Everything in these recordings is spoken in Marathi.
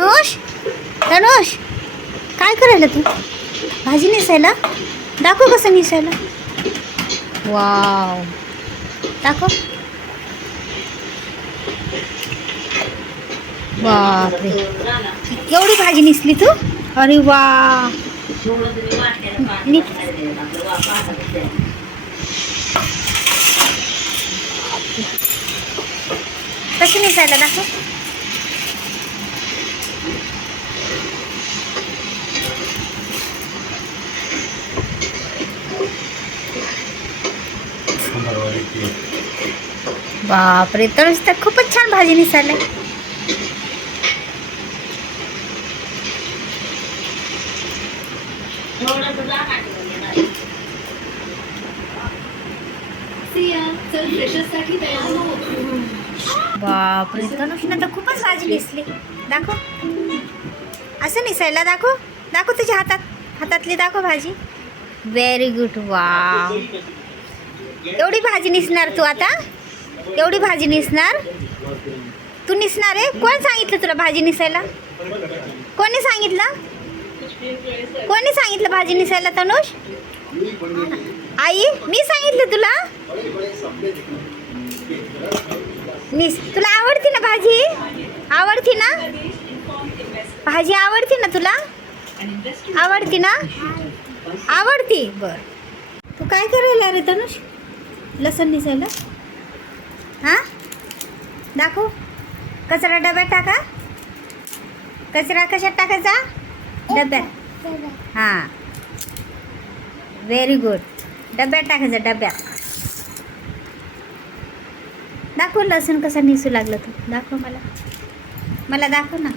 तनुष तनुष काय करायला तू भाजी नेसायला दाखव कसं नेसायला वाव दाखव बापरे एवढी भाजी नेसली तू अरे वा कशी नेसायला दाखव बापरे तर खूपच छान भाजी निसायला बापरे तनुषने तर खूपच भाजी नेसली दाखव असं निसायला दाखव दाखव तुझ्या हातातली दाखव भाजी व्हेरी गुड वाव एवढी भाजी निसणार तू आता एवढी भाजी निसणार तू निसणार आहे कोण सांगितलं तुला भाजी निसायला कोणी सांगितलं भाजी निसायला तनुष आई मी सांगितलं तुला तुला आवडती ना भाजी आवडती ना भाजी आवडती ना तुला आवडती ना आवडती बर तू काय करायला रे तनुष लसूण निसायला हां दाखव कचरा डब्यात टाका कचरा कशात टाकायचा डब्यात हां व्हेरी गुड डब्यात टाकायचा डब्यात दाखव लसूण कसा निसू लागला तू दाखव मला दाखव ना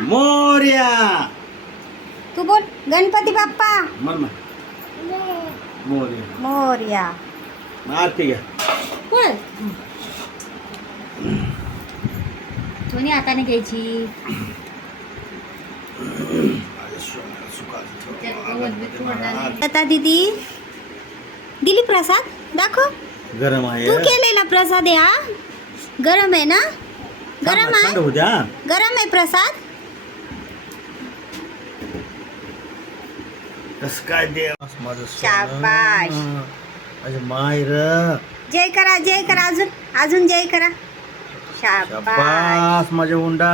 मोरया तू बोल गणपती बाप्पा मोरया मोरया आरती घ्या बोल दोन्ही हाताने घ्यायची आता दीदी दिली प्रसाद दाखव गरम आहे तू केलेला प्रसाद आहे हा गरम आहे ना गरम आहे गरम आहे प्रसाद कस काय दे शाबाश माझे मायर जय करा अजून जय करा शाबाश शाबास माझे हुंडा